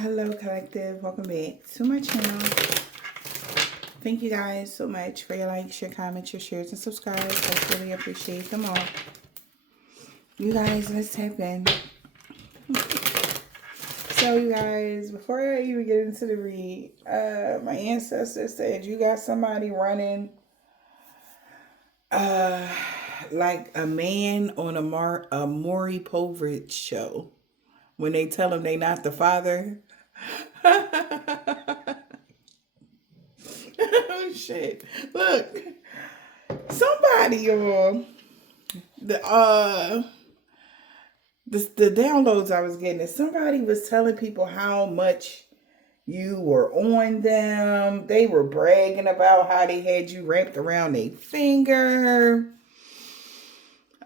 Hello collective, welcome back to my channel. Thank you guys so much for your likes, your comments, your shares, and subscribes. I really appreciate them all. You guys, let's tap in. So you guys, before I even get into the read, my ancestor said you got somebody running like a man on a Maury Povich show. When they tell him they not the father. Oh shit. Look. Somebody, y'all. The downloads I was getting is somebody was telling people how much you were on them. They were bragging about how they had you wrapped around their finger.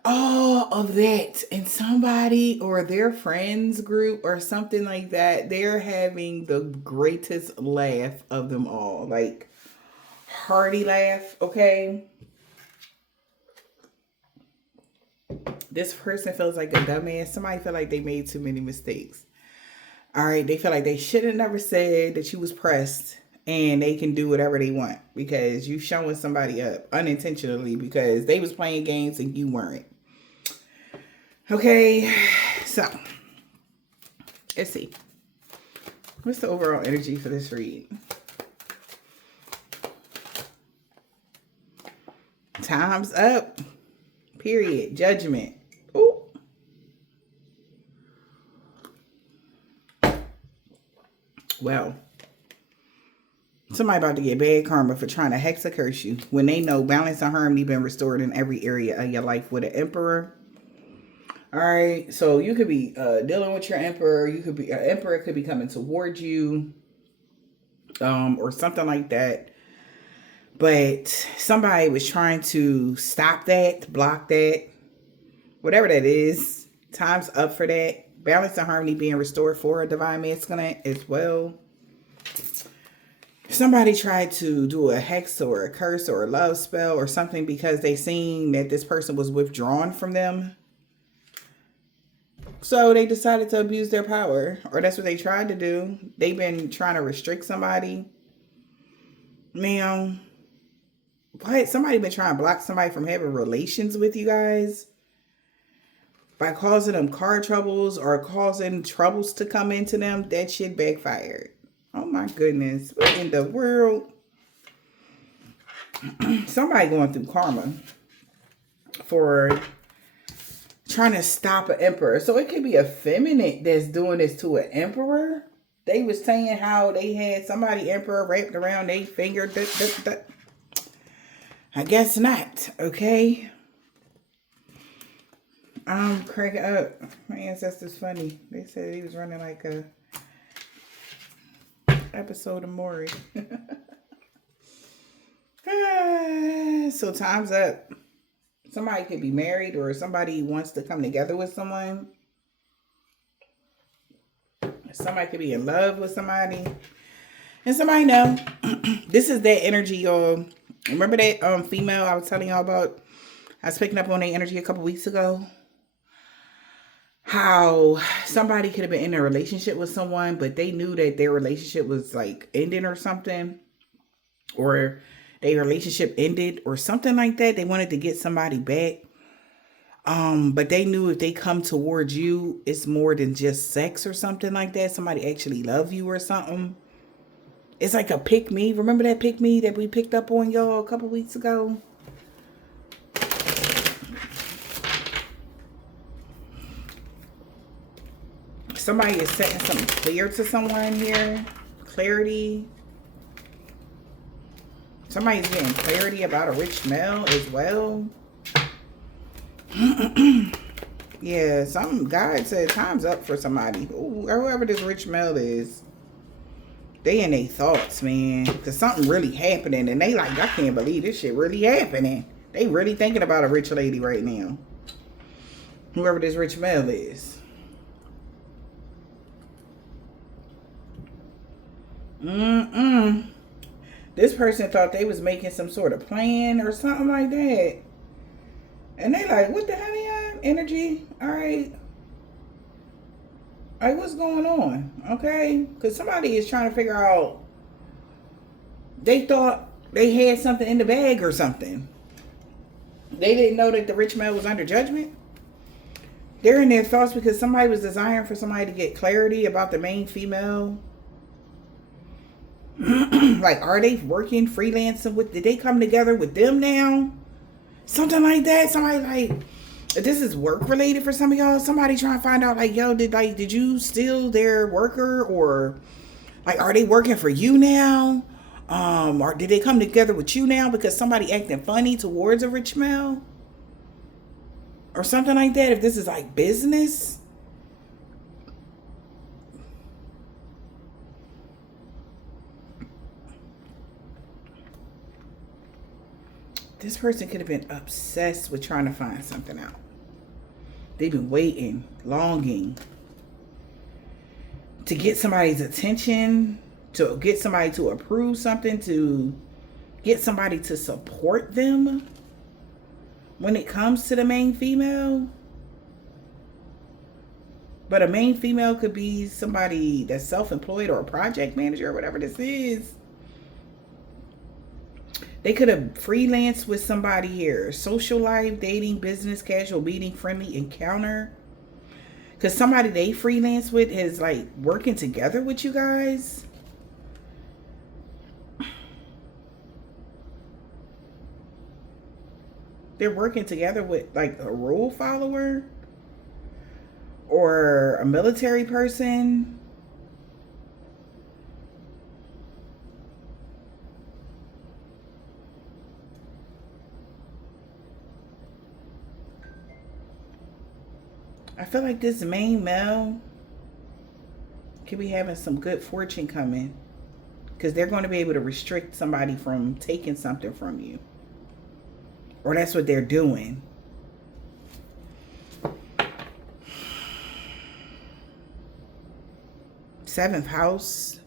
All of that, and somebody or their friends group or something like that, they're having the greatest laugh of them all, like hearty laugh. Okay, this person feels like a dumbass. Somebody feel like they made too many mistakes. All right, they feel like they should have never said that you was pressed, and they can do whatever they want because you showing somebody up unintentionally because they was playing games and you weren't. Okay, so let's see. What's the overall energy for this read? Time's up. Period. Judgment. Ooh. Well, somebody about to get bad karma for trying to hex or curse you when they know balance and harmony been restored in every area of your life with an emperor. All right, so you could be dealing with your emperor. You could be an emperor could be coming towards you, or something like that. But somebody was trying to stop that, block that, whatever that is. Time's up for that. Balance and harmony being restored for a divine masculine as well. Somebody tried to do a hex or a curse or a love spell or something because they seen that this person was withdrawn from them. So they decided to abuse their power, or that's what they tried to do. They've been trying to restrict somebody. Now, what? Somebody been trying to block somebody from having relations with you guys by causing them car troubles or causing troubles to come into them. That shit backfired. Oh my goodness. What in the world? Somebody going through karma for trying to stop an emperor. So it could be a feminine that's doing this to an emperor. They was saying how they had somebody emperor wrapped around their finger. I guess not. Okay. I'm cracking up. My ancestors funny. They said he was running like a episode of Maury. So time's up. Somebody could be married or somebody wants to come together with someone. Somebody could be in love with somebody. And somebody know. This is that energy, y'all. Remember that female I was telling y'all about? I was picking up on that energy a couple weeks ago. How somebody could have been in a relationship with someone, but they knew that their relationship was like ending or something. Or their relationship ended or something like that. They wanted to get somebody back. But they knew if they come towards you, it's more than just sex or something like that. Somebody actually love you or something. It's like a pick me. Remember that pick me that we picked up on y'all a couple weeks ago? Somebody is setting something clear to someone here. Clarity. Somebody's getting clarity about a rich male as well. Yeah, some guy said time's up for somebody. Ooh, whoever this rich male is. They in their thoughts, man. Because something really happening. And they like, I can't believe this shit really happening. They really thinking about a rich lady right now. Whoever this rich male is. This person thought they was making some sort of plan or something like that. And they like, what the hell, energy? All right. Like, what's going on? Okay? Because somebody is trying to figure out, they thought they had something in the bag or something. They didn't know that the rich man was under judgment. They're in their thoughts because somebody was desiring for somebody to get clarity about the main female. Like, are they working, freelancing with, did they come together with them now? Something like that. Somebody like, this is work related for some of y'all. Somebody trying to find out, like, yo, did you steal their worker? Or like, are they working for you now? Or did they come together with you now because somebody acting funny towards a rich male? Or something like that. If this is like business. This person could have been obsessed with trying to find something out. They've been waiting, longing to get somebody's attention, to get somebody to approve something, to get somebody to support them when it comes to the main female. But a main female could be somebody that's self-employed or a project manager or whatever this is. They could have freelanced with somebody here. Social life, dating, business, casual meeting, friendly encounter. Because somebody they freelance with is like working together with you guys. They're working together with like a rule follower. Or a military person. I feel like this main male could be having some good fortune coming. Because they're going to be able to restrict somebody from taking something from you. Or that's what they're doing. Seventh house.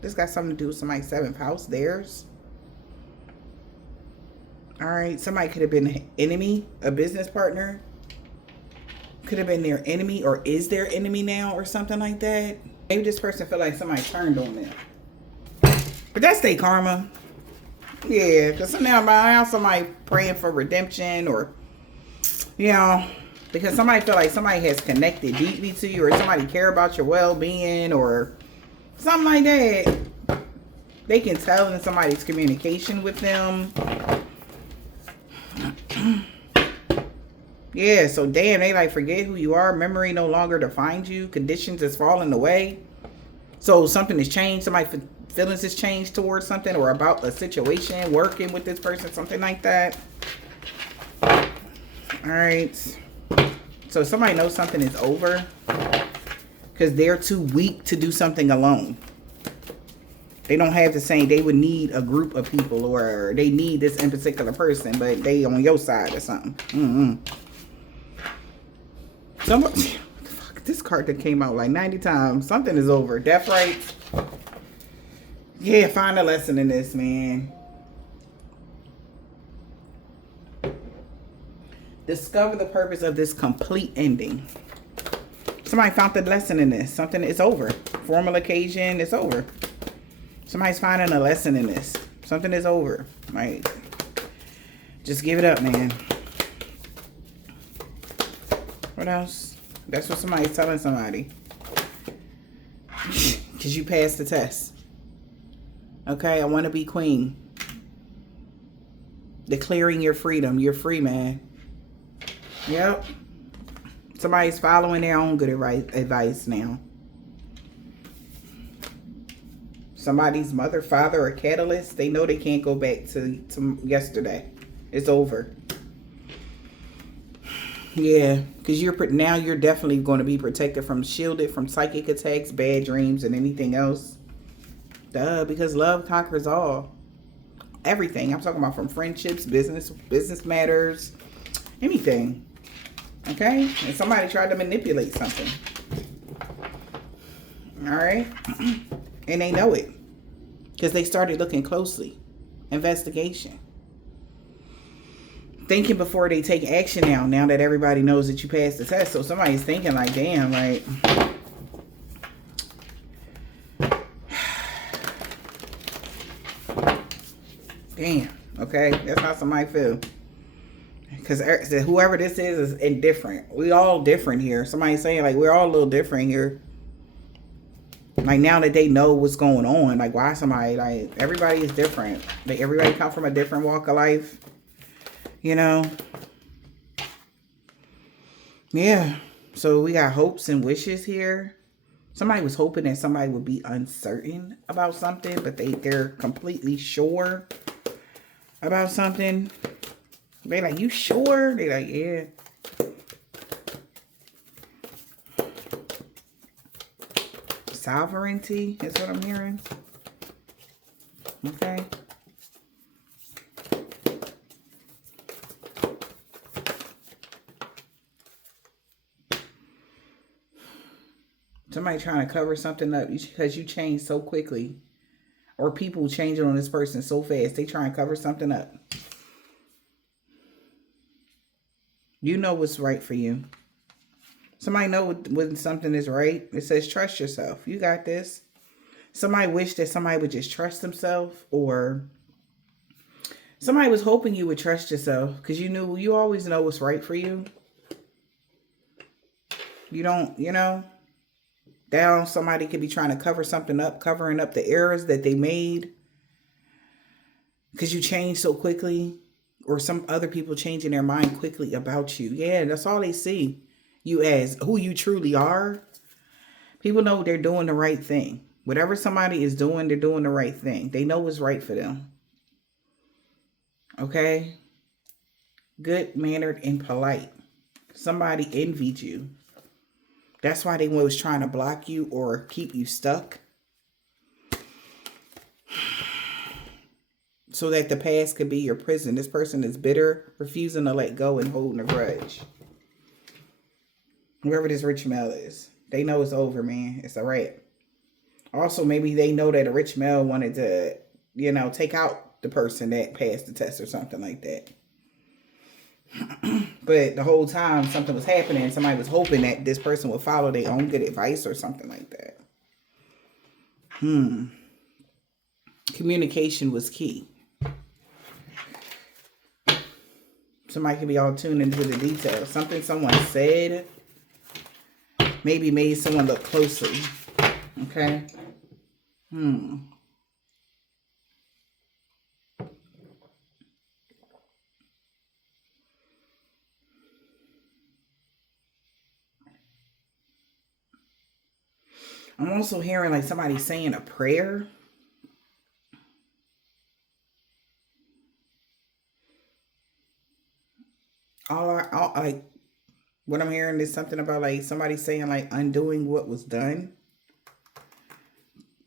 This got something to do with somebody's seventh house. Theirs. Alright. Somebody could have been an enemy. A business partner. Could have been their enemy or is their enemy now or something like that. Maybe this person felt like somebody turned on them. But that's their karma. Yeah, because now somebody praying for redemption or, you know, because somebody feel like somebody has connected deeply to you or somebody care about your well-being or something like that. They can tell in somebody's communication with them. Yeah, so damn, they like forget who you are. Memory no longer defines you. Conditions is falling away. So something has changed. Somebody's feelings has changed towards something or about a situation, working with this person, something like that. All right. So somebody knows something is over because they're too weak to do something alone. They don't have the same, they would need a group of people or they need this in particular person, but they on your side or something. Somebody, this card that came out like 90 times. Something is over. Death rights. Yeah, find a lesson in this, man. Discover the purpose of this complete ending. Somebody found the lesson in this. Something is over. Formal occasion, it's over. Somebody's finding a lesson in this. Something is over. Right? Just give it up, man. What else? That's what somebody's telling somebody. Because you passed the test. Okay, I want to be queen. Declaring your freedom. You're free, man. Yep. Somebody's following their own good advice now. Somebody's mother, father, or catalyst. They know they can't go back to yesterday. It's over. Yeah, because now you're definitely going to be protected from, shielded from psychic attacks, bad dreams, and anything else. Duh, because love conquers all. Everything. I'm talking about from friendships, business matters, anything. Okay? And somebody tried to manipulate something. Alright? And they know it. Because they started looking closely. Investigation. Thinking before they take action now that everybody knows that you passed the test. So somebody's thinking like, damn, like, Damn. Okay. That's how somebody feel. Because whoever this is indifferent. We all different here. Somebody saying like we're all a little different here. Like now that they know what's going on, like why somebody, like everybody is different. Like everybody come from a different walk of life. You know? Yeah. So we got hopes and wishes here. Somebody was hoping that somebody would be uncertain about something, but they're completely sure about something. They like, you sure? They like, yeah. Sovereignty is what I'm hearing. Okay. Somebody trying to cover something up because you change so quickly. Or people changing on this person so fast. They try and cover something up. You know what's right for you. Somebody know when something is right. It says trust yourself. You got this. Somebody wish that somebody would just trust themselves. Or somebody was hoping you would trust yourself. Because you always know what's right for you. You don't, Down somebody could be trying to cover something up, covering up the errors that they made because you change so quickly, or some other people changing their mind quickly about you. Yeah, that's all they see you as, who you truly are. People know they're doing the right thing. Whatever somebody is doing, they're doing the right thing. They know what's right for them. Okay? Good mannered and polite. Somebody envied you. That's why they was trying to block you or keep you stuck. So that the past could be your prison. This person is bitter, refusing to let go and holding a grudge. Whoever this rich male is. They know it's over, man. It's a wrap. Also, maybe they know that a rich male wanted to, take out the person that passed the test or something like that. But the whole time something was happening, somebody was hoping that this person would follow their own good advice or something like that. Communication was key. Somebody could be all tuned into the details. Something someone said maybe made someone look closely. Okay? I'm also hearing like somebody saying a prayer. All like what I'm hearing is something about like somebody saying like undoing what was done.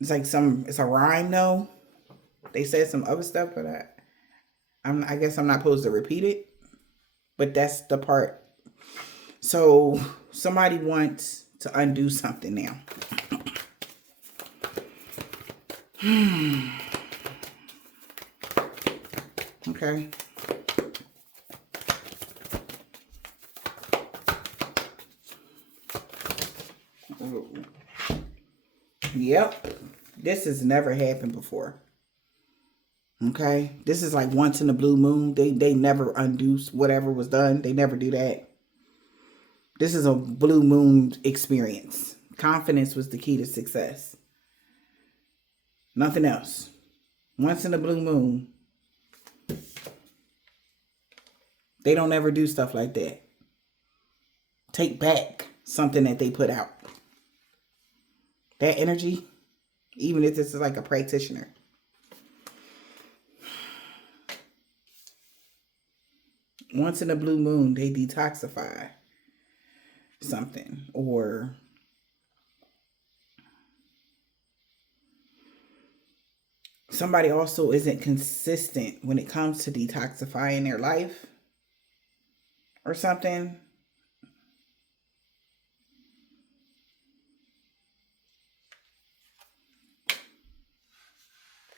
It's like it's a rhyme though. They said some other stuff, but I guess I'm not supposed to repeat it. But that's the part. So somebody wants to undo something now. Okay. Ooh. Yep. This has never happened before. Okay. This is like once in a blue moon. They never undo whatever was done. They never do that. This is a blue moon experience. Confidence was the key to success. Nothing else. Once in a blue moon. They don't ever do stuff like that. Take back something that they put out. That energy, even if this is like a practitioner. Once in a blue moon, they detoxify something. Or somebody also isn't consistent when it comes to detoxifying their life or something.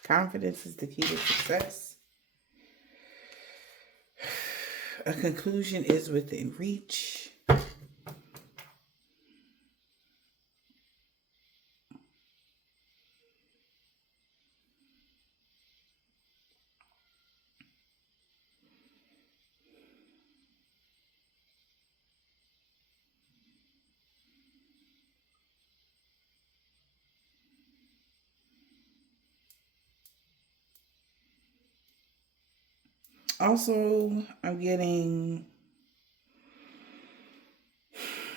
Confidence is the key to success. A conclusion is within reach. Also, I'm getting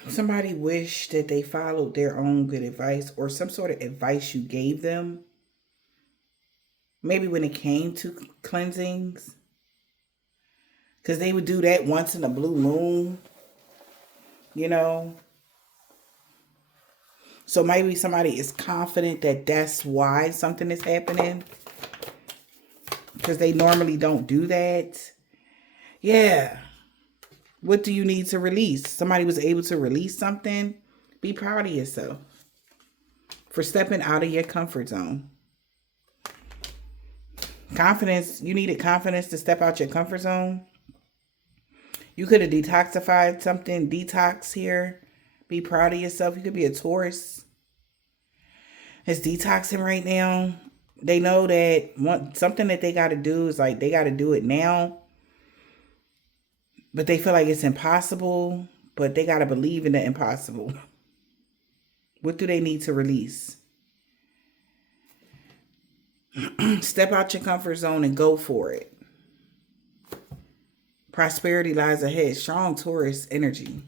somebody wish that they followed their own good advice or some sort of advice you gave them. Maybe when it came to cleansings, because they would do that once in a blue moon, you know. So maybe somebody is confident that that's why something is happening, because they normally don't do that. Yeah. What do you need to release? Somebody was able to release something. Be proud of yourself for stepping out of your comfort zone. Confidence. You needed confidence to step out your comfort zone. You could have detoxified something. Detox here. Be proud of yourself. You could be a Taurus. It's detoxing right now. They know that something that they got to do is like they got to do it now. But they feel like it's impossible. But they got to believe in the impossible. What do they need to release? Step out your comfort zone and go for it. Prosperity lies ahead. Strong Taurus energy.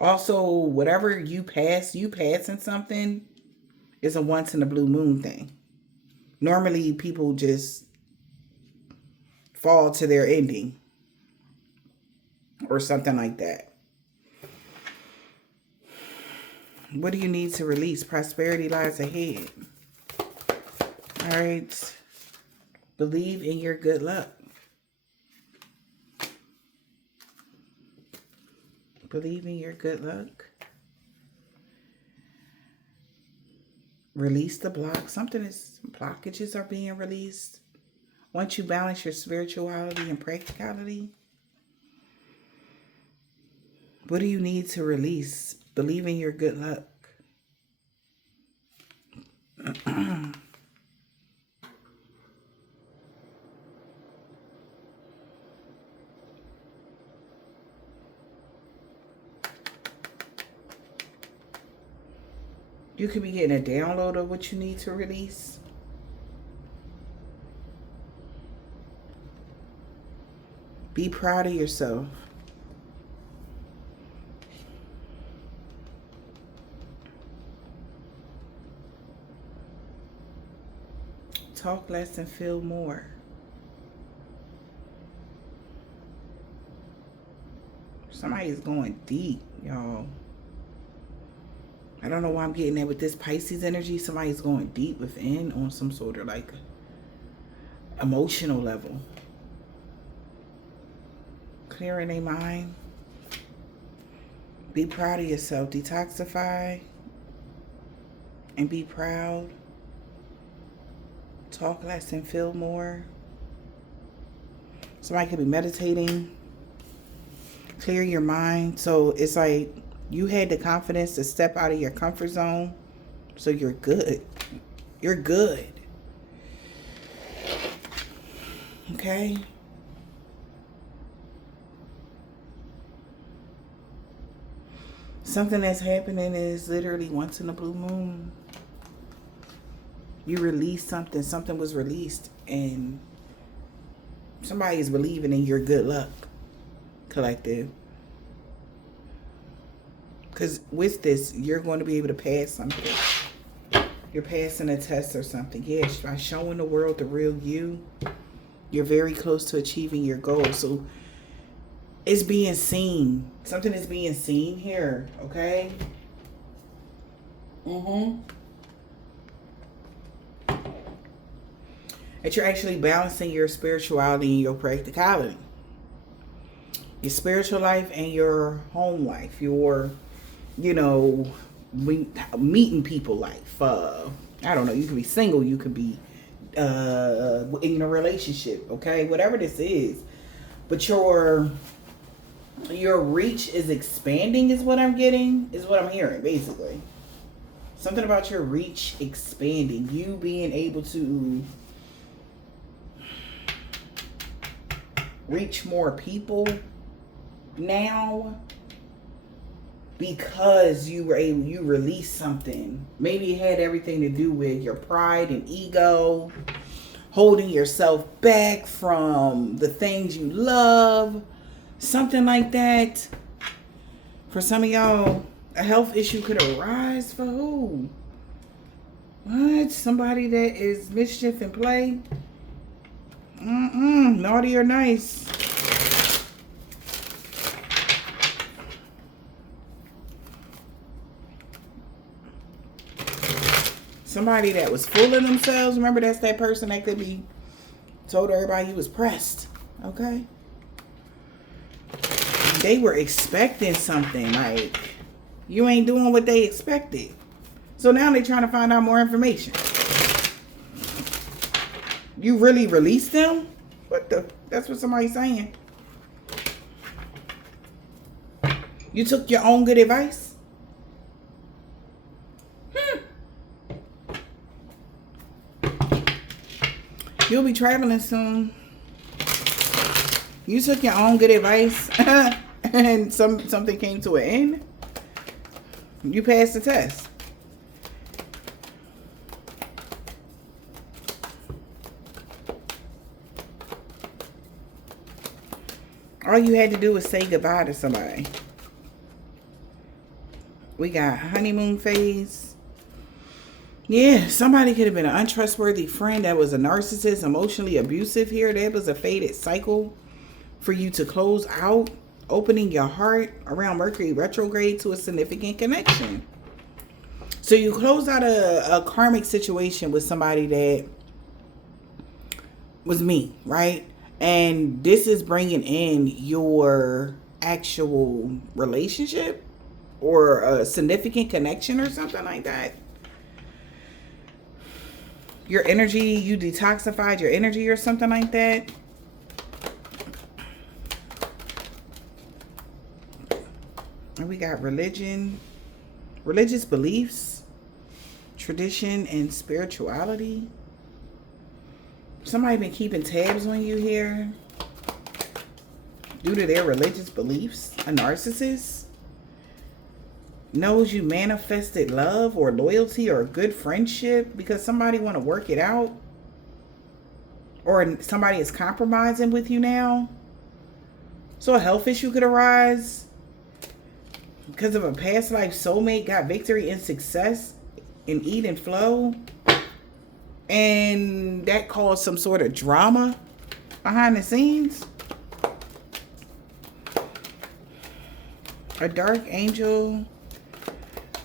Also, whatever you passing something is a once in a blue moon thing. Normally, people just fall to their ending or something like that. What do you need to release? Prosperity lies ahead. All right. Believe in your good luck. Believe in your good luck. Release the block. Blockages are being released. Once you balance your spirituality and practicality, what do you need to release? Believe in your good luck. You could be getting a download of what you need to release. Be proud of yourself. Talk less and feel more. Somebody's going deep, y'all. I don't know why I'm getting that with this Pisces energy. Somebody's going deep within on some sort of like emotional level. Clearing their mind. Be proud of yourself. Detoxify. And be proud. Talk less and feel more. Somebody could be meditating. Clear your mind. So it's like you had the confidence to step out of your comfort zone. So you're good. You're good. Okay? Something that's happening is literally once in a blue moon. You released something. Something was released. And somebody is believing in your good luck, collective. Because with this, you're going to be able to pass something. You're passing a test or something. Yes, by showing the world the real you, you're very close to achieving your goal. So it's being seen. Something is being seen here, okay? That you're actually balancing your spirituality and your practicality. Your spiritual life and your home life. Your, meeting people life. I don't know. You could be single. You could be in a relationship. Okay, whatever this is, but your reach is expanding. Is what I'm getting. Is what I'm hearing. Basically, something about your reach expanding. You being able to reach more people now because you released something. Maybe it had everything to do with your pride and ego, holding yourself back from the things you love, something like that. For some of y'all, a health issue could arise for who? What? Somebody that is mischief and play? Naughty or nice? Somebody that was full of themselves. Remember, that's that person that could be told everybody he was pressed. Okay? They were expecting something. Like, you ain't doing what they expected. So now they're trying to find out more information. You really released them? What the? That's what somebody's saying. You took your own good advice? You'll be traveling soon. You took your own good advice and something came to an end. You passed the test. All you had to do was say goodbye to somebody. We got honeymoon phase. Yeah, somebody could have been an untrustworthy friend that was a narcissist, emotionally abusive here. That was a fated cycle for you to close out, opening your heart around Mercury retrograde to a significant connection. So you closed out a karmic situation with somebody that was me, right? And this is bringing in your actual relationship or a significant connection or something like that. Your energy, you detoxified your energy or something like that. And we got religion, religious beliefs, tradition, and spirituality. Somebody been keeping tabs on you here due to their religious beliefs. A narcissist knows you manifested love or loyalty or a good friendship because somebody want to work it out, or somebody is compromising with you now. So a health issue could arise because of a past life soulmate got victory and success in eat and flow, and that caused some sort of drama behind the scenes. A dark angel.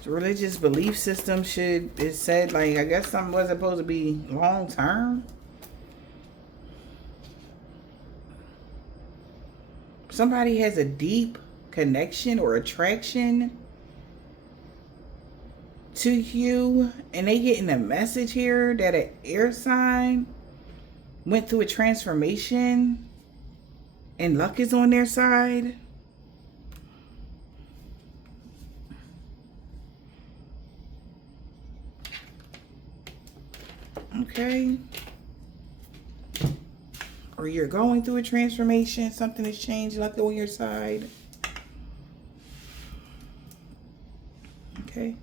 Religious belief system is said, like, I guess something wasn't supposed to be long term. Somebody has a deep connection or attraction to you, and they getting a message here that an air sign went through a transformation and luck is on their side. Okay. Or you're going through a transformation. Something has changed. Luck on your side. Okay.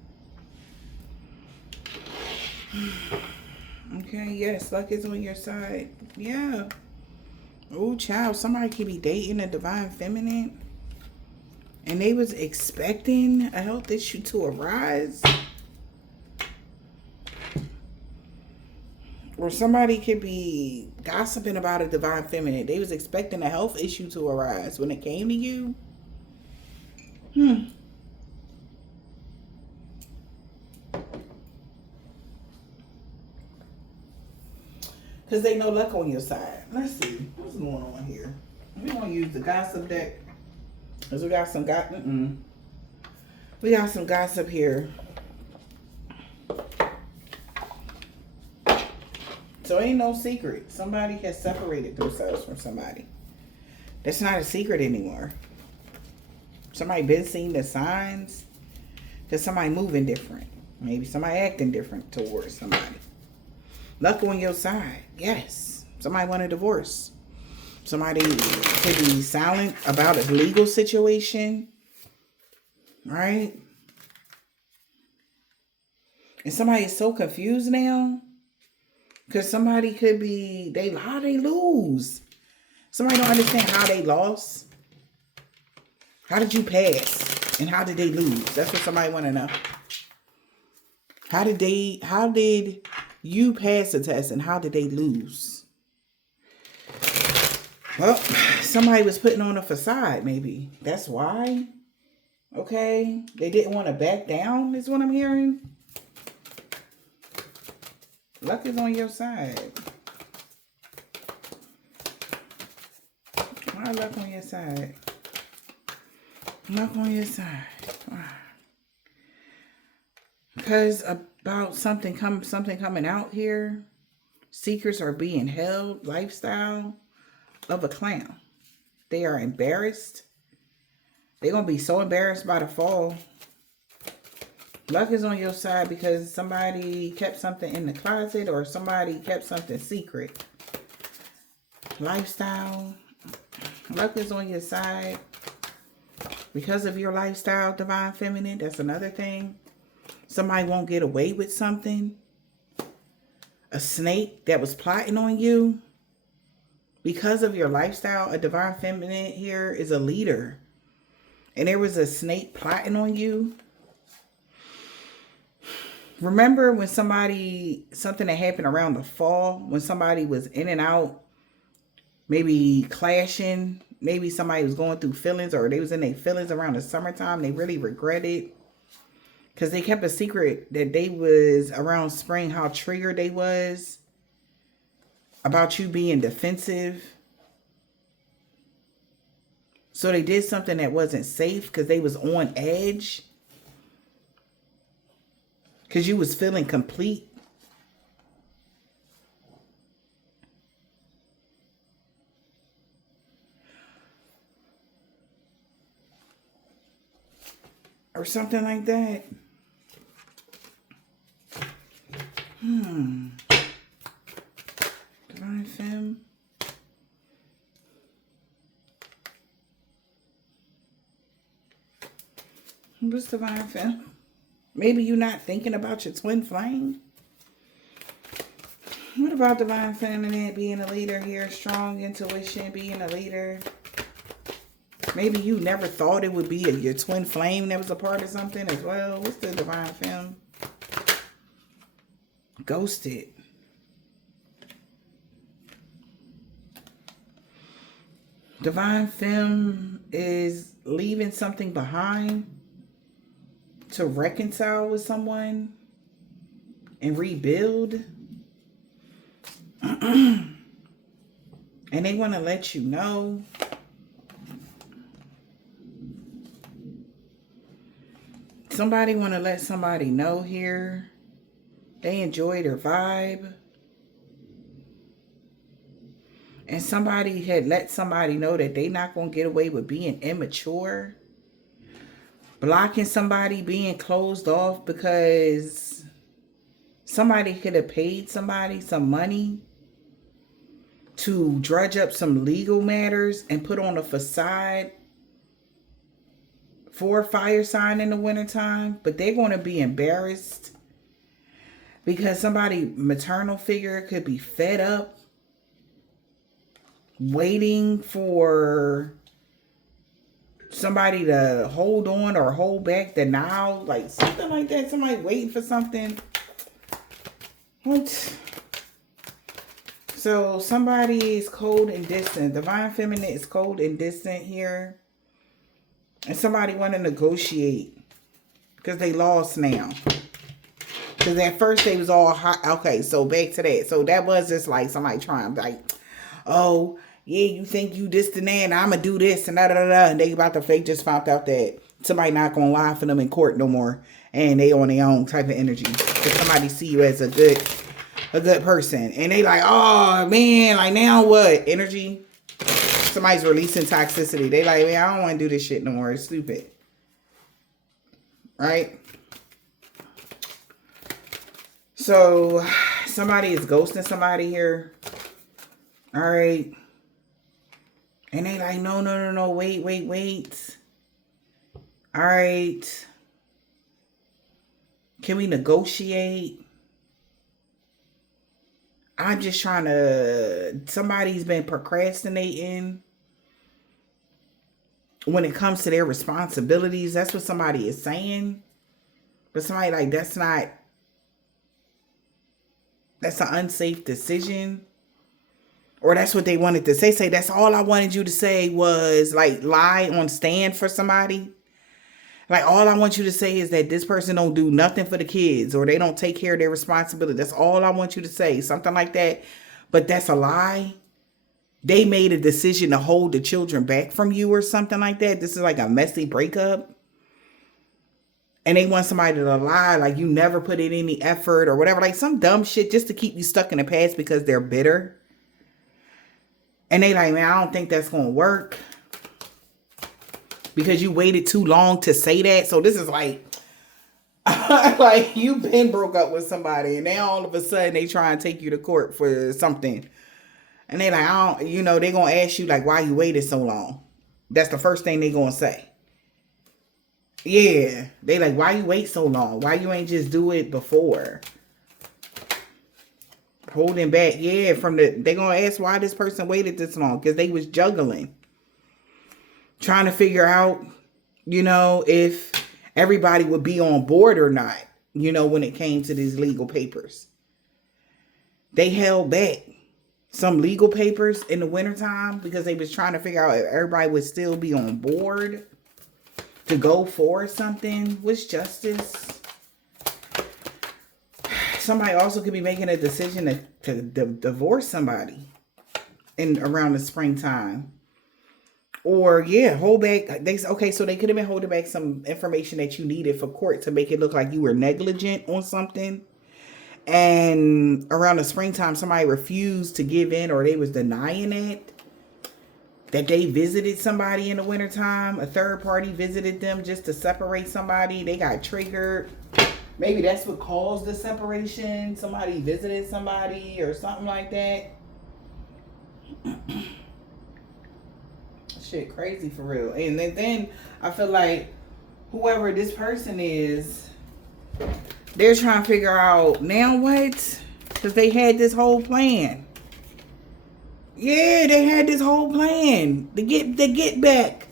Okay, yes. Luck is on your side. Yeah. Oh, child. Somebody could be dating a divine feminine. And they was expecting a health issue to arise. Or somebody could be gossiping about a divine feminine. They was expecting a health issue to arise when it came to you. Because they know luck on your side. Let's see. What's going on here? We're going to use the gossip deck. Because we got some we got some gossip here. So ain't no secret. Somebody has separated themselves from somebody. That's not a secret anymore. Somebody been seeing the signs. There's somebody moving different. Maybe somebody acting different towards somebody. Luck on your side. Yes. Somebody want a divorce. Somebody could be silent about a legal situation, right? And somebody is so confused now because somebody could be, how they lose. Somebody don't understand how they lost. How did you pass? And how did they lose? That's what somebody want to know. How did you pass the test and how did they lose? Well, somebody was putting on a facade, maybe. That's why. Okay. They didn't want to back down, is what I'm hearing. Luck is on your side. Why luck on your side? Luck on your side. Why? Because about something coming out here. Secrets are being held. Lifestyle of a clown. They are embarrassed. They're going to be so embarrassed by the fall. Luck is on your side because somebody kept something in the closet or somebody kept something secret. Lifestyle. Luck is on your side because of your lifestyle, divine feminine. That's another thing. Somebody won't get away with something. A snake that was plotting on you. Because of your lifestyle, a divine feminine here is a leader. And there was a snake plotting on you. Remember when something that happened around the fall, when somebody was in and out, maybe clashing, maybe somebody was going through feelings or they was in their feelings around the summertime. They really regretted because they kept a secret that they was around spring, how triggered they was about you being defensive. So they did something that wasn't safe because they was on edge. Because you was feeling complete. Or something like that. Divine Femme. What's Divine Femme? Maybe you're not thinking about your twin flame. What about divine feminine being a leader here? Strong intuition, being a leader. Maybe you never thought it would be your twin flame that was a part of something as well. What's the divine femme? Ghosted. Divine femme is leaving something behind to reconcile with someone and rebuild. And they want to let you know. Somebody want to let somebody know here. They enjoy their vibe. And somebody had let somebody know that they not going to get away with being immature. Blocking somebody, being closed off because somebody could have paid somebody some money to drudge up some legal matters and put on a facade for a fire sign in the wintertime. But they're going to be embarrassed because somebody, maternal figure, could be fed up waiting for somebody to hold on or hold back the now, like something like that. Somebody waiting for something. What? So somebody is cold and distant. Divine feminine is cold and distant here. And somebody want to negotiate because they lost now. Because at first they was all hot. Okay, so back to that. So that was just like somebody trying like, oh, yeah, you think you this and that, and I'm going to do this, and da-da-da-da. And they about to fake just found out that somebody not going to lie for them in court no more. And they on their own type of energy. Because somebody see you as a good person. And they like, oh, man, like now what? Energy. Somebody's releasing toxicity. They like, man, I don't want to do this shit no more. It's stupid. Right? So, somebody is ghosting somebody here. All right. And they like, no, no, no, no, wait, wait, wait. All right. Can we negotiate? I'm just trying to, somebody's been procrastinating when it comes to their responsibilities. That's what somebody is saying. But somebody like, that's an unsafe decision. Or that's what they wanted to say. Say, that's all I wanted you to say was like lie on stand for somebody. Like, all I want you to say is that this person don't do nothing for the kids, or they don't take care of their responsibility. That's all I want you to say. Something like that. But that's a lie. They made a decision to hold the children back from you or something like that. This is like a messy breakup. And they want somebody to lie, like you never put in any effort or whatever. Like some dumb shit just to keep you stuck in the past because they're bitter. And they like, man, I don't think that's going to work. Because you waited too long to say that. So this is like, like you've been broke up with somebody. And now all of a sudden they try and take you to court for something. And they like, I don't, you know, they going to ask you like, why you waited so long? That's the first thing they going to say. Yeah. They like, why you wait so long? Why you ain't just do it before? Holding back. Yeah. They going to ask why this person waited this long. Because they was juggling. Trying to figure out, you know, if everybody would be on board or not, you know, when it came to these legal papers. They held back some legal papers in the wintertime because they was trying to figure out if everybody would still be on board to go for something. What's justice? Somebody also could be making a decision to divorce somebody around the springtime. Or, yeah, hold back. Okay, so they could have been holding back some information that you needed for court to make it look like you were negligent on something. And around the springtime, somebody refused to give in, or they was denying it. That they visited somebody in the wintertime. A third party visited them just to separate somebody. They got triggered. Maybe that's what caused the separation. Somebody visited somebody or something like that. Shit crazy for real. And then I feel like whoever this person is, they're trying to figure out now what? Because they had this whole plan. Yeah, they had this whole plan to get back.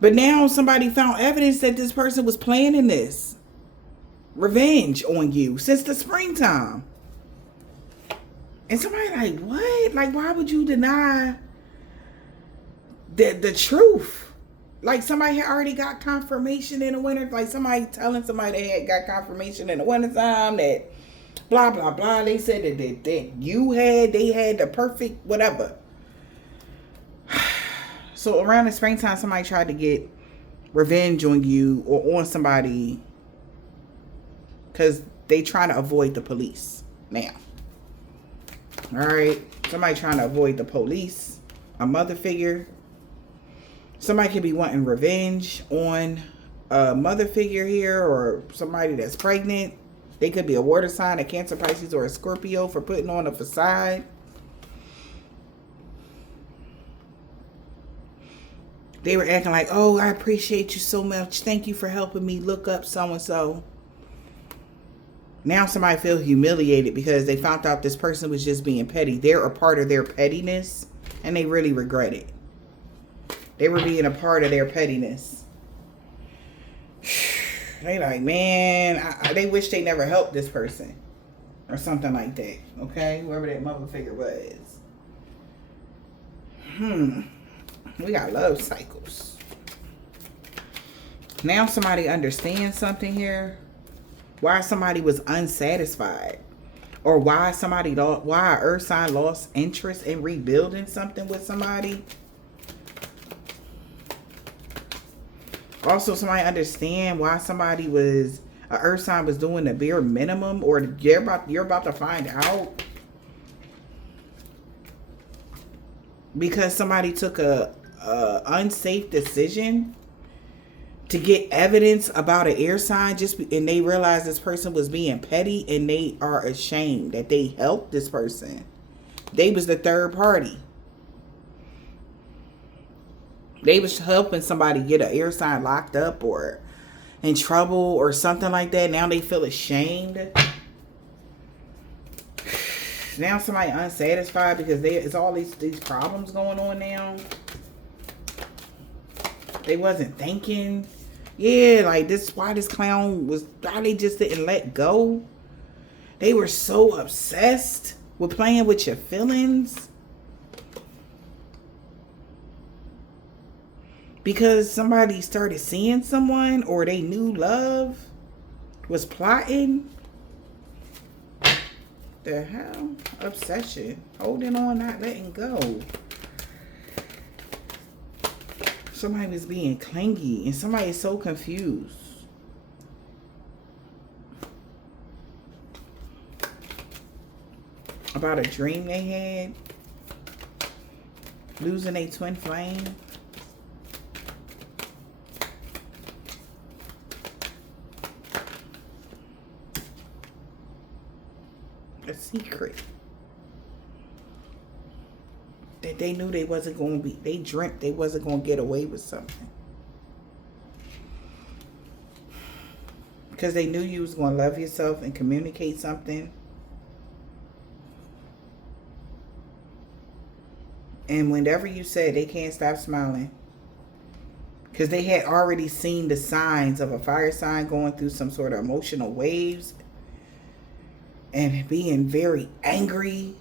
But now somebody found evidence that this person was planning this revenge on you since the springtime. And somebody like, what? Like, why would you deny the truth? Like somebody had already got confirmation in the winter. Like somebody telling somebody they had got confirmation in the wintertime that blah, blah, blah. They said that they had the perfect whatever. So around the springtime, somebody tried to get revenge on you or on somebody because they trying to avoid the police now. All right. Somebody trying to avoid the police. A mother figure. Somebody could be wanting revenge on a mother figure here or somebody that's pregnant. They could be a water sign, a Cancer, Pisces, or a Scorpio for putting on a facade. They were acting like, oh, I appreciate you so much. Thank you for helping me look up so-and-so. Now somebody feels humiliated because they found out this person was just being petty. They're a part of their pettiness and they really regret it. They were being a part of their pettiness. They like, man, they wish they never helped this person. Or something like that. Okay? Whoever that mother figure was. We got love cycles. Now somebody understands something here. Why somebody was unsatisfied. Or why why an earth sign lost interest in rebuilding something with somebody. Also, somebody understand why somebody an earth sign was doing the bare minimum, or you're about to find out because somebody took a unsafe decision to get evidence about an air sign, and they realized this person was being petty, and they are ashamed that they helped this person. They was the third party. They was helping somebody get an air sign locked up or in trouble or something like that. Now they feel ashamed. Now somebody unsatisfied because it's all these problems going on now. They wasn't thinking. Yeah, like this, why this clown was, why they just didn't let go. They were so obsessed with playing with your feelings. Because somebody started seeing someone or they knew love was plotting. The hell? Obsession. Holding on, not letting go. Somebody was being clingy and somebody is so confused. About a dream they had. Losing a twin flame. A secret. That they knew they wasn't going to be, they dreamt they wasn't going to get away with something. Because they knew you was going to love yourself and communicate something. And whenever you said, they can't stop smiling. Because they had already seen the signs of a fire sign going through some sort of emotional waves. And being very angry.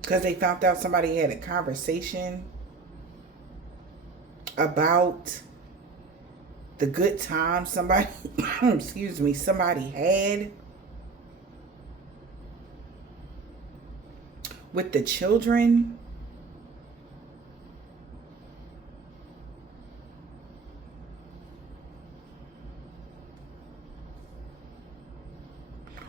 Because they found out somebody had a conversation about the good time somebody, excuse me, somebody had with the children.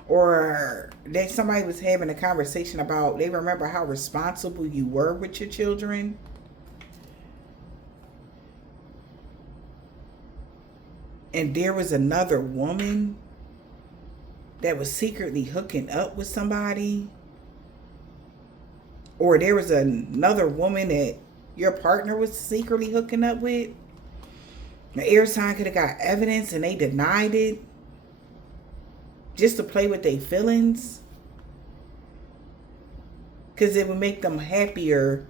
Or that somebody was having a conversation about, they remember how responsible you were with your children. And there was another woman that was secretly hooking up with somebody. Or there was another woman that your partner was secretly hooking up with. The air sign could have got evidence and they denied it. Just to play with their feelings. Because it would make them happier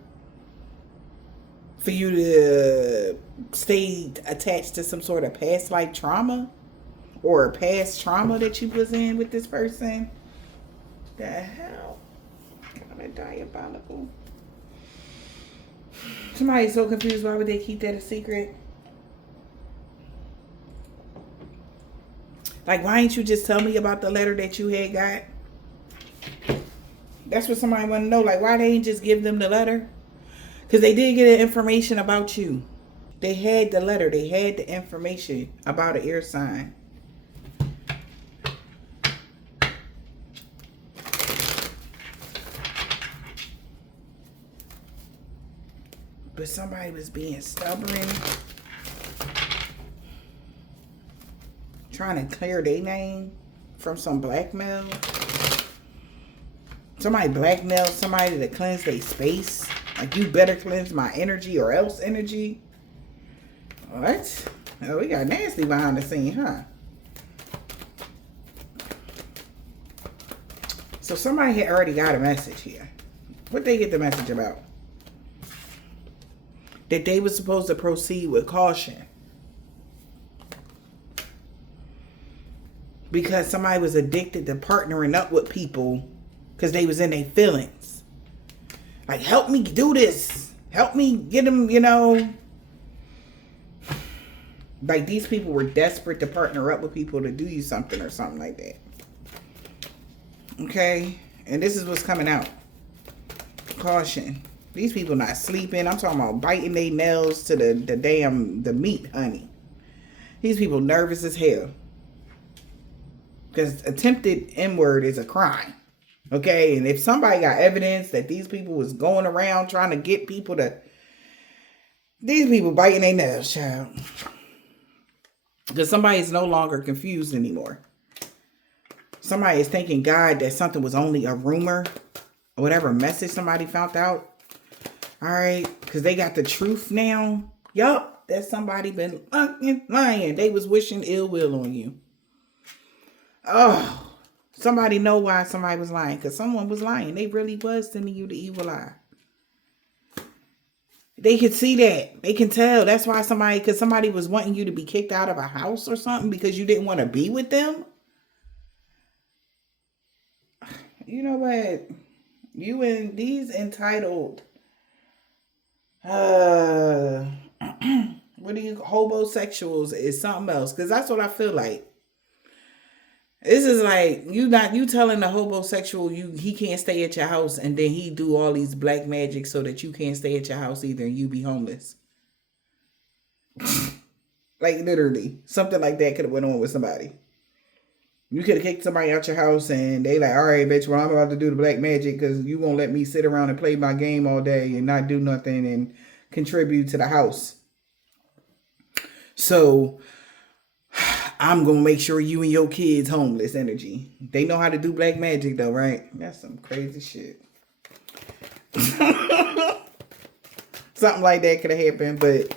for you to stay attached to some sort of past life trauma. Or past trauma that you was in with this person. The hell? Kind of diabolical. Somebody's so confused. Why would they keep that a secret? Like, why didn't you just tell me about the letter that you had got? That's what somebody want to know. Like, why they didn't just give them the letter? Because they did get information about you. They had the letter. They had the information about an air sign. But somebody was being stubborn. Trying to clear their name from some blackmail. Somebody blackmailed somebody to cleanse their space. Like, you better cleanse my energy or else energy. What? Oh, we got nasty behind the scene, huh? So somebody had already got a message here. What they get the message about? That they were supposed to proceed with caution. Because somebody was addicted to partnering up with people because they was in their feelings. Like, help me do this. Help me get them, you know. Like, these people were desperate to partner up with people to do you something or something like that. Okay? And this is what's coming out. Caution. These people not sleeping. I'm talking about biting their nails to the meat, honey. These people nervous as hell. Because attempted N-word is a crime. Okay? And if somebody got evidence that these people was going around trying to get people to... These people biting their nails, child. Because somebody is no longer confused anymore. Somebody is thanking God that something was only a rumor. Or whatever message somebody found out. All right, because they got the truth now. Yup, that somebody been fucking lying. They was wishing ill will on you. Oh, somebody know why somebody was lying. Because someone was lying. They really was sending you the evil eye. They could see that. They can tell. That's why somebody was wanting you to be kicked out of a house or something because you didn't want to be with them. You know what? You and these entitled, what do you, homosexuals is something else. Because that's what I feel like. This is like you telling the homosexual he can't stay at your house, and then he do all these black magic so that you can't stay at your house either, and you be homeless. Like literally, something like that could have went on with somebody. You could have kicked somebody out your house, and they like, all right, bitch, well I'm about to do the black magic because you won't let me sit around and play my game all day and not do nothing and contribute to the house. So I'm going to make sure you and your kids homeless energy. They know how to do black magic though, right? That's some crazy shit. Something like that could have happened, but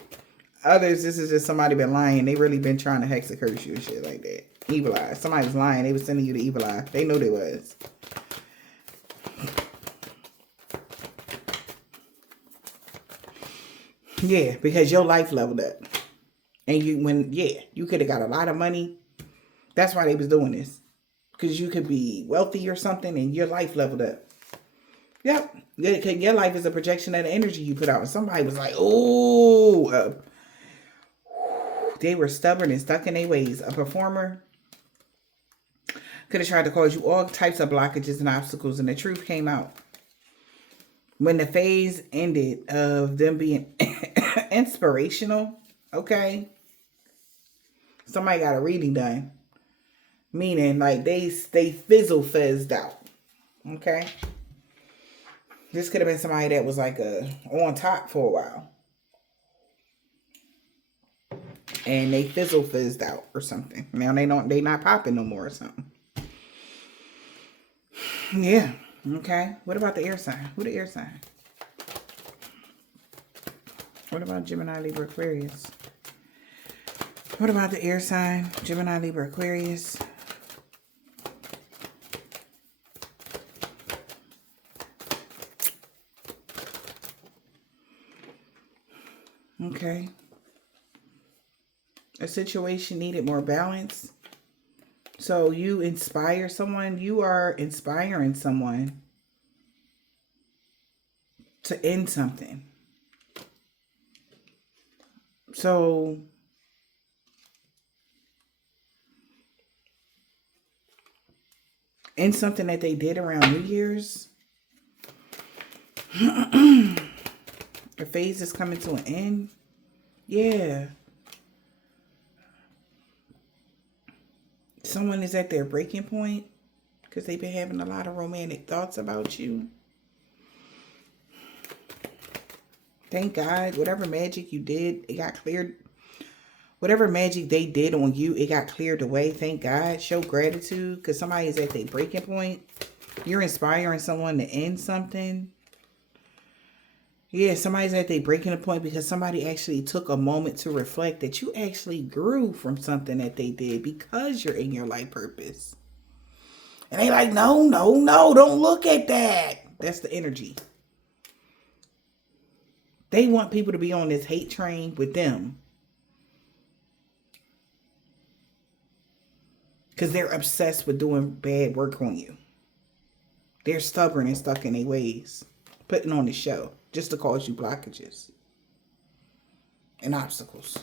others, this is just somebody been lying. They really been trying to hex or curse you and shit like that. Evil eye. Somebody was lying. They was sending you the evil eye. They know they was. Yeah, because your life leveled up. And you could have got a lot of money. That's why they was doing this. Because you could be wealthy or something and your life leveled up. Yep. Your life is a projection of the energy you put out. And somebody was like, oh, they were stubborn and stuck in their ways. A performer could have tried to cause you all types of blockages and obstacles, and the truth came out. When the phase ended of them being inspirational, okay, somebody got a reading done. Meaning, like, they fizzed out. Okay? This could have been somebody that was, like, on top for a while. And they fizzed out or something. Now they not popping no more or something. Yeah. Okay. What about the air sign? Who the air sign? What about Gemini, Libra, Aquarius? What about the air sign? Gemini, Libra, Aquarius. Okay. A situation needed more balance. So you inspire someone. You are inspiring someone to end something. So end something that they did around New Year's. The phase is coming to an end. Yeah. Someone is at their breaking point because they've been having a lot of romantic thoughts about you. Thank God, whatever magic you did, it got cleared. Whatever magic they did on you, it got cleared away. Thank God. Show gratitude because somebody is at their breaking point. You're inspiring someone to end something. Yeah, somebody's at their breaking point because somebody actually took a moment to reflect that you actually grew from something that they did because you're in your life purpose. And they like, no, don't look at that. That's the energy. They want people to be on this hate train with them. Because they're obsessed with doing bad work on you. They're stubborn and stuck in their ways. Putting on the show. Just to cause you blockages. And obstacles.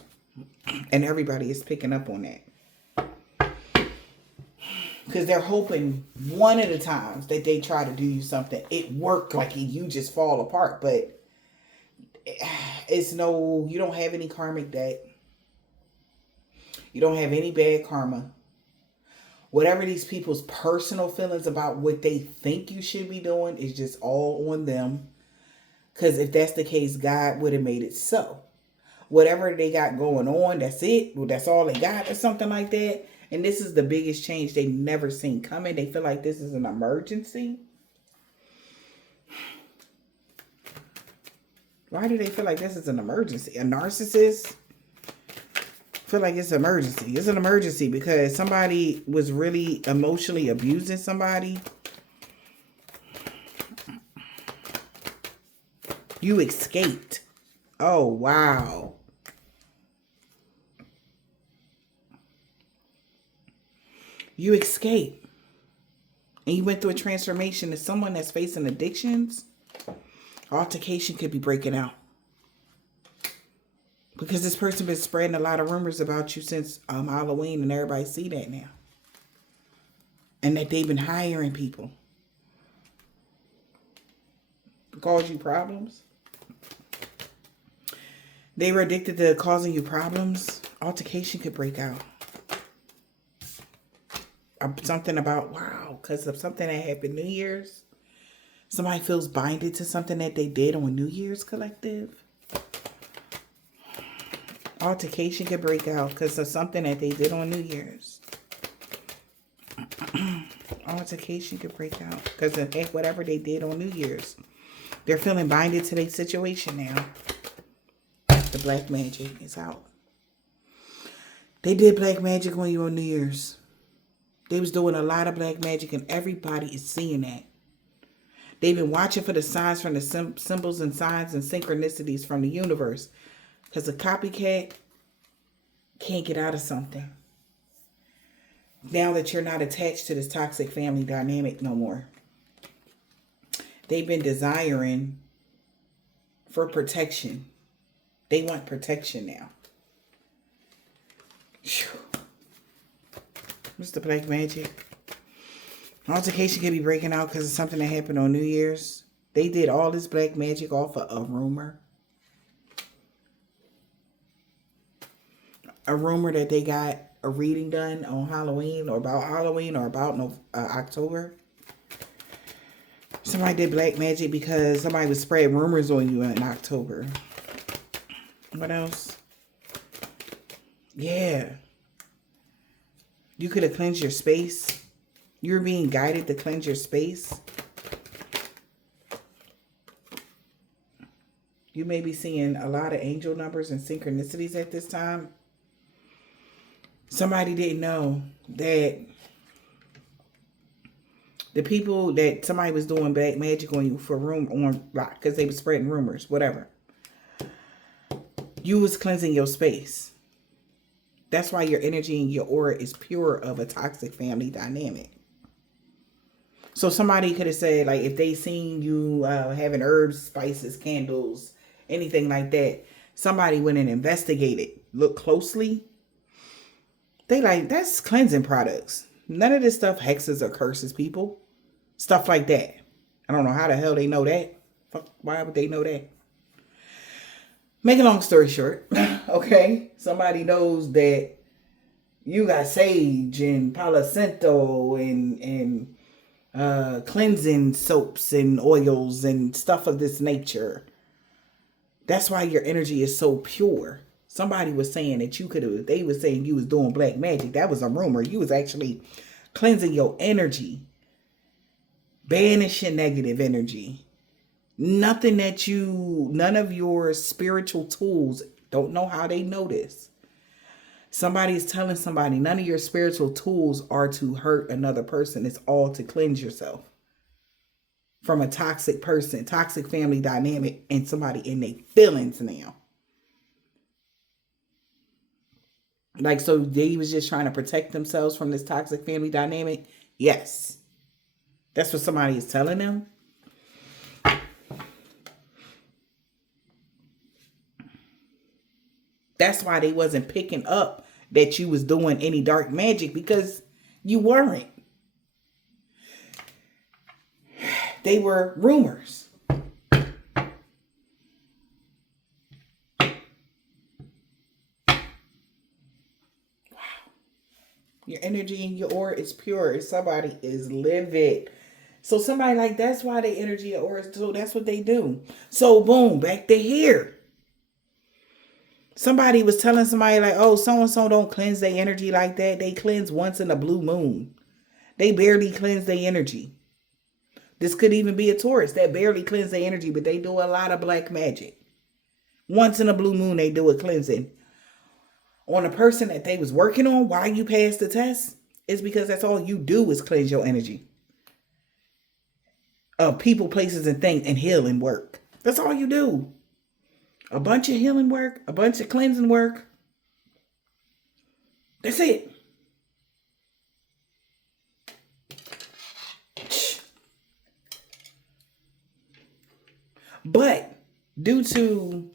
And everybody is picking up on that. Because they're hoping one of the times that they try to do you something, it worked like you just fall apart. But it's no, you don't have any karmic debt. You don't have any bad karma. Whatever these people's personal feelings about what they think you should be doing is just all on them. Because if that's the case, God would have made it so. Whatever they got going on, that's it. Well, that's all they got or something like that. And this is the biggest change they never seen coming. They feel like this is an emergency. Why do they feel like this is an emergency? A narcissist feel like it's an emergency. It's an emergency because somebody was really emotionally abusing somebody. You escaped. Oh, wow. You escaped. And you went through a transformation to someone that's facing addictions. Altercation could be breaking out. Because this person been spreading a lot of rumors about you since Halloween, and everybody see that now. And that they've been hiring people to cause you problems. They were addicted to causing you problems. Altercation could break out. Something about, wow, because of something that happened New Year's. Somebody feels binded to something that they did on New Year's collective. Altercation could break out because of something that they did on New Year's. Altercation could break out because of whatever they did on New Year's. They're feeling binded to their situation now. The black magic is out. They did black magic on you on New Year's. They was doing a lot of black magic and everybody is seeing that. They've been watching for the signs from the symbols and signs and synchronicities from the universe. Because a copycat can't get out of something. Now that you're not attached to this toxic family dynamic no more. They've been desiring for protection. They want protection now. Mr. Black Magic. Altercation could be breaking out because of something that happened on New Year's. They did all this black magic off of a rumor. A rumor that they got a reading done on Halloween or about October. Somebody did black magic because somebody was spreading rumors on you in October. What else? Yeah. You could have cleansed your space. You're being guided to cleanse your space. You may be seeing a lot of angel numbers and synchronicities at this time. Somebody didn't know that the people that somebody was doing black magic on you for because they were spreading rumors, whatever. You was cleansing your space. That's why your energy and your aura is pure of a toxic family dynamic. So somebody could have said, like, if they seen you having herbs, spices, candles, anything like that, somebody went and investigated, looked closely. They like, that's cleansing products. None of this stuff hexes or curses people. Stuff like that. I don't know how the hell they know that. Fuck, why would they know that? Make a long story short, okay? Somebody knows that you got sage and Palo Santo and cleansing soaps and oils and stuff of this nature. That's why your energy is so pure. Somebody was saying that they were saying you was doing black magic. That was a rumor. You was actually cleansing your energy. Banishing negative energy. None of your spiritual tools, don't know how they know this. Somebody's telling somebody none of your spiritual tools are to hurt another person. It's all to cleanse yourself from a toxic person, toxic family dynamic, and somebody in their feelings now. Like, so they was just trying to protect themselves from this toxic family dynamic? Yes. That's what somebody is telling them. That's why they wasn't picking up that you was doing any dark magic, because you weren't. They were rumors. Wow. Your energy and your aura is pure. Somebody is livid. So somebody like, that's why their energy and aura is too. That's what they do. So boom, back to here. Somebody was telling somebody like, oh, so-and-so don't cleanse their energy like that. They cleanse once in a blue moon. They barely cleanse their energy. This could even be a Taurus that barely cleanse their energy, but they do a lot of black magic. Once in a blue moon, they do a cleansing on a person that they was working on. Why you pass the test is because that's all you do is cleanse your energy of people, places, and things, and healing work. That's all you do. A bunch of healing work, a bunch of cleansing work. That's it. But due to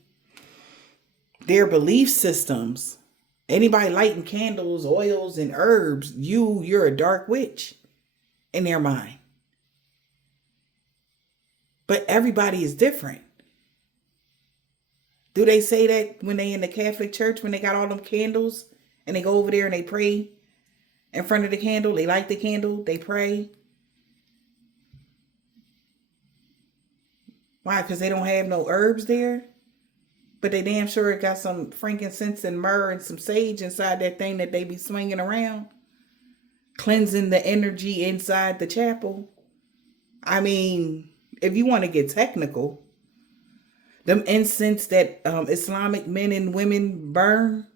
their belief systems, anybody lighting candles, oils, and herbs, you're a dark witch in their mind. But everybody is different. Do they say that when they in the Catholic Church, when they got all them candles and they go over there and they pray in front of the candle, they light the candle, they pray? Why? Because they don't have no herbs there? But they damn sure it got some frankincense and myrrh and some sage inside that thing that they be swinging around, cleansing the energy inside the chapel. I mean, if you want to get technical, them incense that Islamic men and women burn,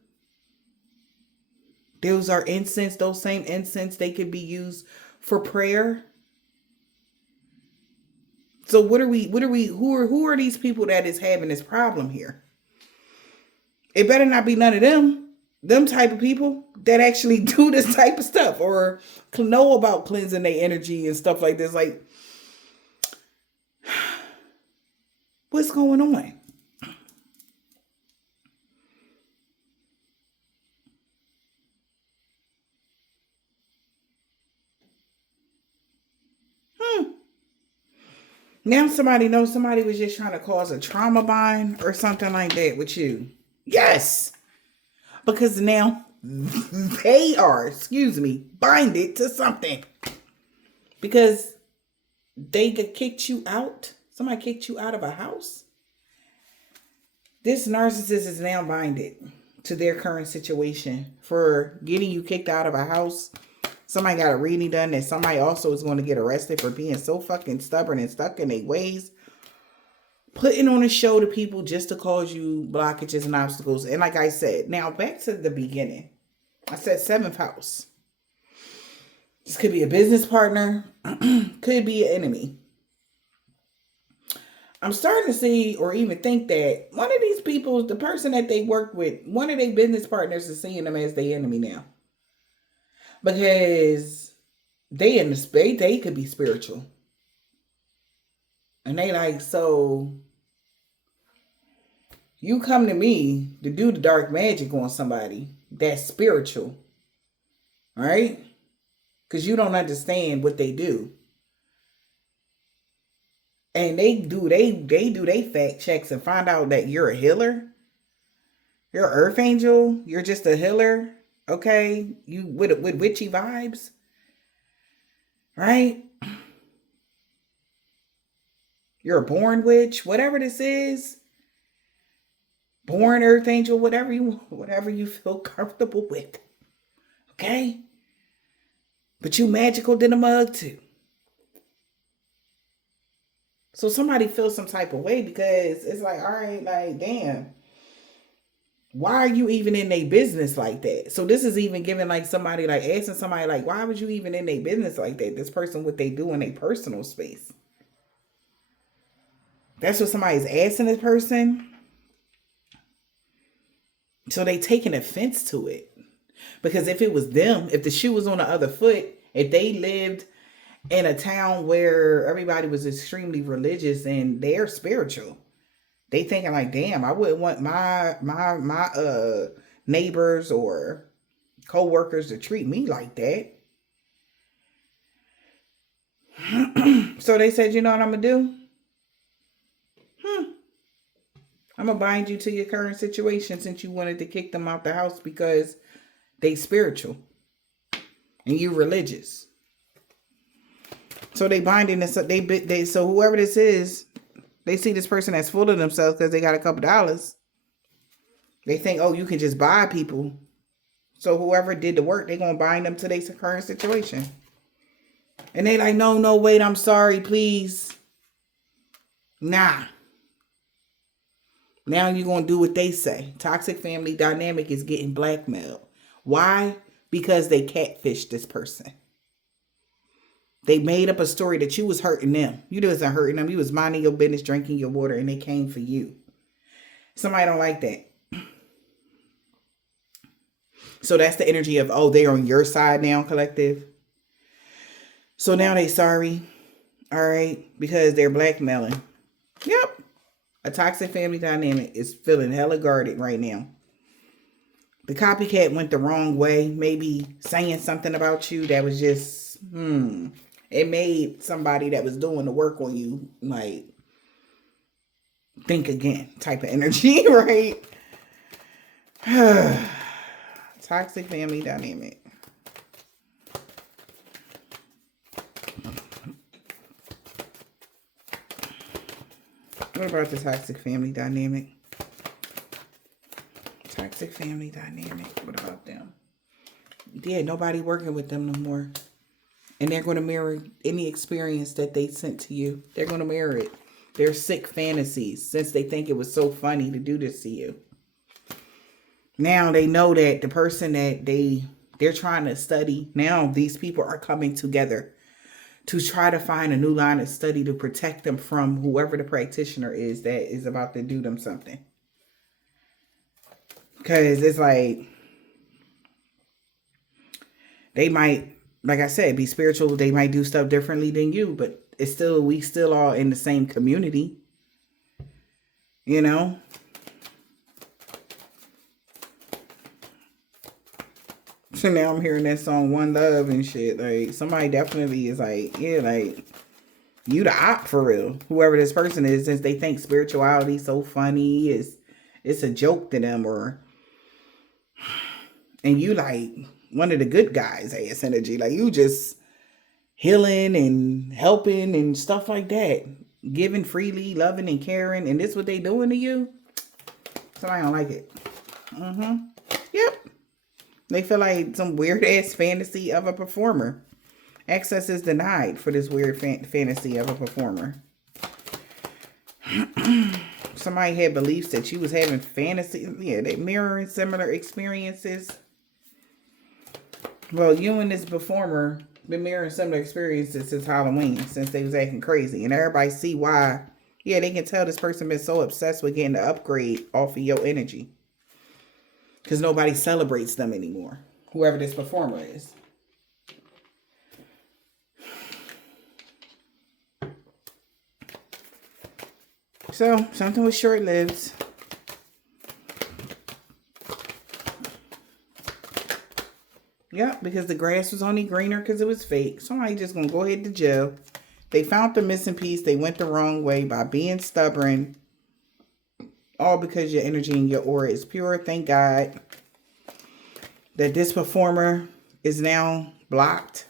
those are incense. Those same incense, they could be used for prayer. So who are these people that is having this problem here? It better not be none of them type of people that actually do this type of stuff or know about cleansing their energy and stuff like this. Like, what's going on? Now somebody knows somebody was just trying to cause a trauma bind or something like that with you. Yes. Because now they are, binded to something. Because they kicked you out. Somebody kicked you out of a house. This narcissist is now binded to their current situation for getting you kicked out of a house. Somebody got a reading done that somebody also is going to get arrested for being so fucking stubborn and stuck in their ways. Putting on a show to people just to cause you blockages and obstacles. And like I said, now back to the beginning. I said 7th house. This could be a business partner. Could be an enemy. I'm starting to see or even think that one of these people, the person that they work with, one of their business partners is seeing them as their enemy now. Because they in the space, they could be spiritual. And they like, so you come to me to do the dark magic on somebody that's spiritual. Right? Because you don't understand what they do. And they do they fact checks and find out that you're a healer. You're an earth angel. You're just a healer. Okay? You with witchy vibes. Right? You're a born witch. Whatever this is. Born earth angel. Whatever you feel comfortable with. Okay? But you magical than a mug too. So somebody feels some type of way because it's like, all right, like, damn. Why are you even in their business like that? So this is even giving like somebody, like asking somebody like, why would you even in their business like that? This person, what they do in their personal space. That's what somebody's asking this person. So they taking offense to it. Because if it was them, if the shoe was on the other foot, if they lived in a town where everybody was extremely religious and they're spiritual, they thinking like, damn, I wouldn't want my neighbors or co-workers to treat me like that. So they said, you know what I'm gonna do? I'm gonna bind you to your current situation since you wanted to kick them out the house because they spiritual and you religious. So they binding this. So whoever this is, they see this person that's full of themselves because they got a couple dollars. They think, oh, you can just buy people. So whoever did the work, they gonna bind them to their current situation. And they like, no, wait, I'm sorry, please. Nah. Now you're going to do what they say. Toxic family dynamic is getting blackmailed. Why? Because they catfished this person. They made up a story that you was hurting them. You wasn't hurting them. You was minding your business, drinking your water, and they came for you. Somebody don't like that. So that's the energy of, oh, they're on your side now, collective. So now they sorry. All right. Because they're blackmailing. Yep. A toxic family dynamic is feeling hella guarded right now. The copycat went the wrong way. Maybe saying something about you that was just, It made somebody that was doing the work on you, like, think again type of energy, right? Toxic family dynamic. What about the toxic family dynamic? Toxic family dynamic. What about them? Yeah, nobody working with them no more. And they're going to mirror any experience that they sent to you. They're going to mirror it. Their sick fantasies, since they think it was so funny to do this to you. Now they know that the person that they're trying to study, now these people are coming together to try to find a new line of study to protect them from whoever the practitioner is that is about to do them something. Because it's like, they might, like I said, be spiritual. They might do stuff differently than you, but it's still, we still all in the same community. You know? So now I'm hearing that song One Love and shit. Like, somebody definitely is like, yeah, like, you the op for real. Whoever this person is, since they think spirituality is so funny, it's a joke to them, or, and you like one of the good guys ass energy. Like, you just healing and helping and stuff like that. Giving freely, loving and caring. And this what they doing to you? Somebody don't like it. Yep. They feel like some weird ass fantasy of a performer. Access is denied for this weird fantasy of a performer. Somebody had beliefs that you was having fantasy. Yeah, they mirroring similar experiences. Well, you and this performer been mirroring similar experiences since Halloween, since they was acting crazy. And everybody see why. Yeah, they can tell this person been so obsessed with getting the upgrade off of your energy. Because nobody celebrates them anymore. Whoever this performer is. So, something was short-lived. Yep, because the grass was only greener because it was fake. Somebody just going to go ahead to jail. They found the missing piece. They went the wrong way by being stubborn. All because your energy and your aura is pure. Thank God that this performer is now blocked.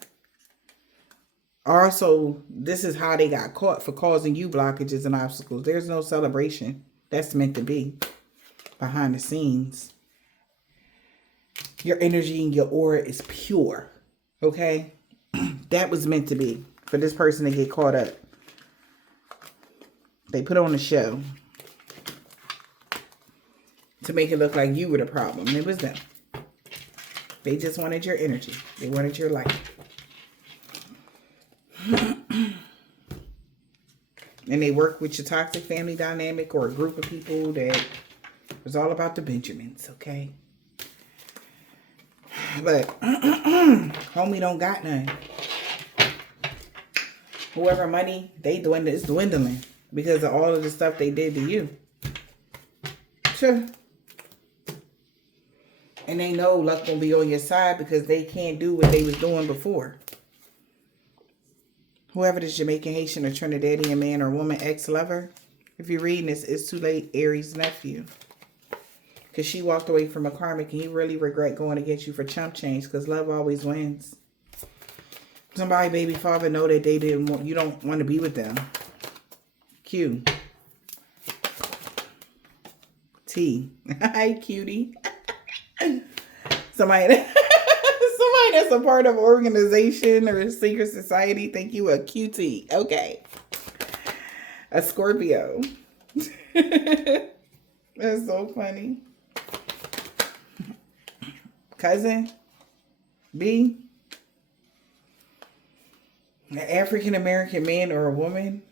Also, this is how they got caught for causing you blockages and obstacles. There's no celebration. That's meant to be behind the scenes. Your energy and your aura is pure. Okay? That was meant to be for this person to get caught up. They put on a show to make it look like you were the problem. It was them. They just wanted your energy. They wanted your light. And they work with your toxic family dynamic or a group of people that was all about the Benjamins, okay? But homie don't got none. Whoever money they doing is dwindling because of all of the stuff they did to you. Sure. And they know luck gonna be on your side because they can't do what they was doing before. Whoever this Jamaican, Haitian, or Trinidadian man or woman, ex-lover, if you're reading this, it's too late, Aries nephew. Because she walked away from a karmic and he really regret going against you for chump change because love always wins. Somebody, baby father, know that they didn't want, you don't want to be with them. Q. T. Hi, cutie. Somebody that's a part of an organization or a secret society think you a QT. Okay. A Scorpio. That's so funny. Cousin B, an African American man or a woman,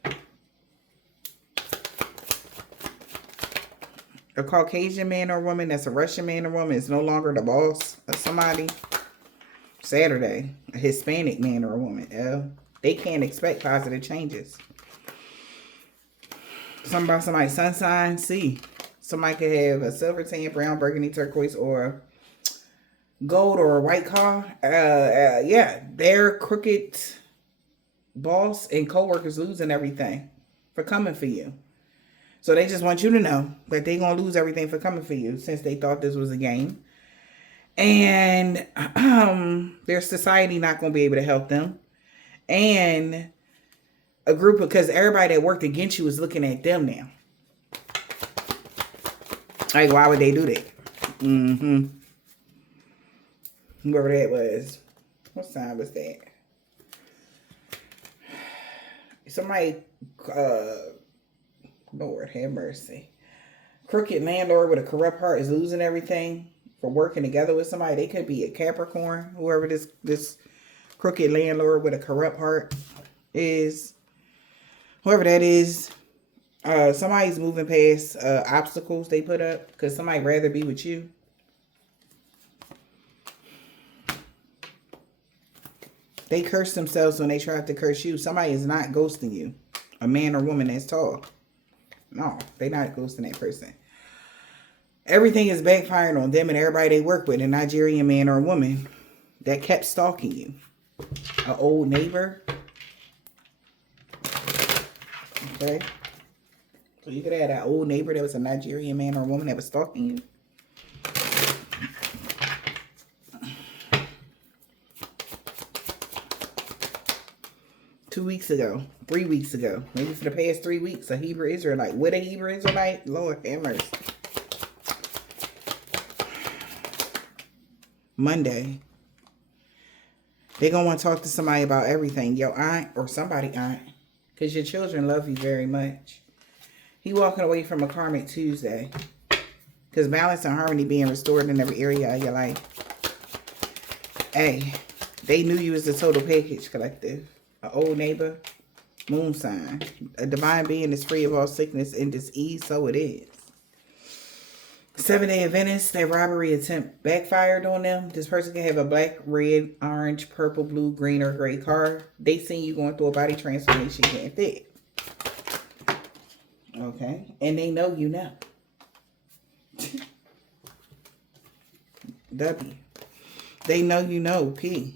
a Caucasian man or woman that's a Russian man or woman is no longer the boss of somebody. Saturday, a Hispanic man or a woman. They can't expect positive changes. Something about somebody's sun sign. C. Somebody could have a silver, tan, brown, burgundy, turquoise, or gold or a white car. Yeah, their crooked boss and co-workers losing everything for coming for you. So they just want you to know that they're going to lose everything for coming for you since they thought this was a game. And their society not going to be able to help them. And a group of, because everybody that worked against you is looking at them now. Like, why would they do that? Whoever that was. What sign was that? Somebody, Lord have mercy. Crooked landlord with a corrupt heart is losing everything for working together with somebody. They could be a Capricorn, whoever this crooked landlord with a corrupt heart is. Whoever that is. Somebody's moving past obstacles they put up because somebody rather be with you. They curse themselves when they try to curse you. Somebody is not ghosting you. A man or woman that's tall. No, they're not ghosting that person. Everything is backfiring on them and everybody they work with. A Nigerian man or a woman that kept stalking you. An old neighbor. Okay. So you could have that old neighbor that was a Nigerian man or a woman that was stalking you. 2 weeks ago, 3 weeks ago, maybe for the past 3 weeks, a Hebrew Israelite. With a Hebrew Israelite? Lord have mercy. Monday, they're going to want to talk to somebody about everything. Your aunt or somebody aunt. Because your children love you very much. He walking away from a Karmic Tuesday. Because balance and harmony being restored in every area of your life. Hey, they knew you as the total package collective. An old neighbor, moon sign. A divine being is free of all sickness and disease, so it is. 7-day Adventist, that robbery attempt backfired on them. This person can have a black, red, orange, purple, blue, green, or gray car. They seen you going through a body transformation, can't fit. Okay, and they know you now. W. They know you know. P.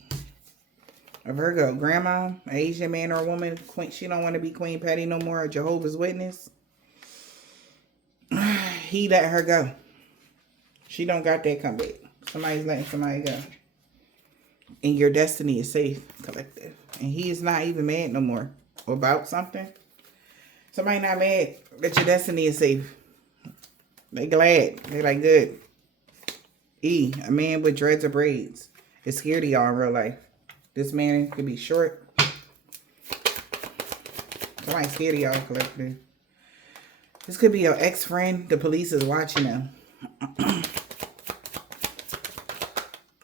A Virgo, grandma, an Asian man or a woman, queen, she don't want to be Queen Patty no more, a Jehovah's Witness. He let her go. She don't got that come back. Somebody's letting somebody go. And your destiny is safe, collective. And he is not even mad no more about something. Somebody not mad that your destiny is safe. They glad. They like, good. E, a man with dreads or braids is scared of y'all in real life. This man could be short. Somebody scared of y'all, collective. This could be your ex-friend. The police is watching them.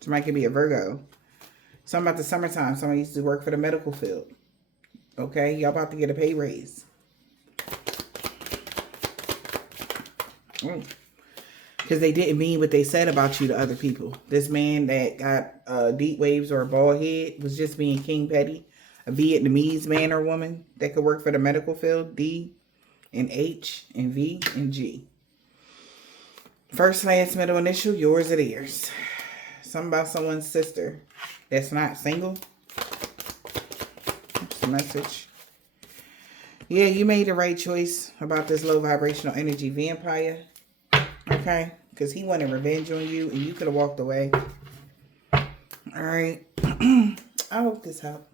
Somebody could be a Virgo. Something about the summertime. Somebody used to work for the medical field. Okay? Y'all about to get a pay raise. Because they didn't mean what they said about you to other people. This man that got deep waves or a bald head was just being King Petty. A Vietnamese man or woman that could work for the medical field. D and H and V and G. First, last, middle, initial, yours or theirs. Something about someone's sister that's not single. That's the message. Yeah, you made the right choice about this low vibrational energy vampire. Okay? Because he wanted revenge on you and you could have walked away. Alright. I hope this helped.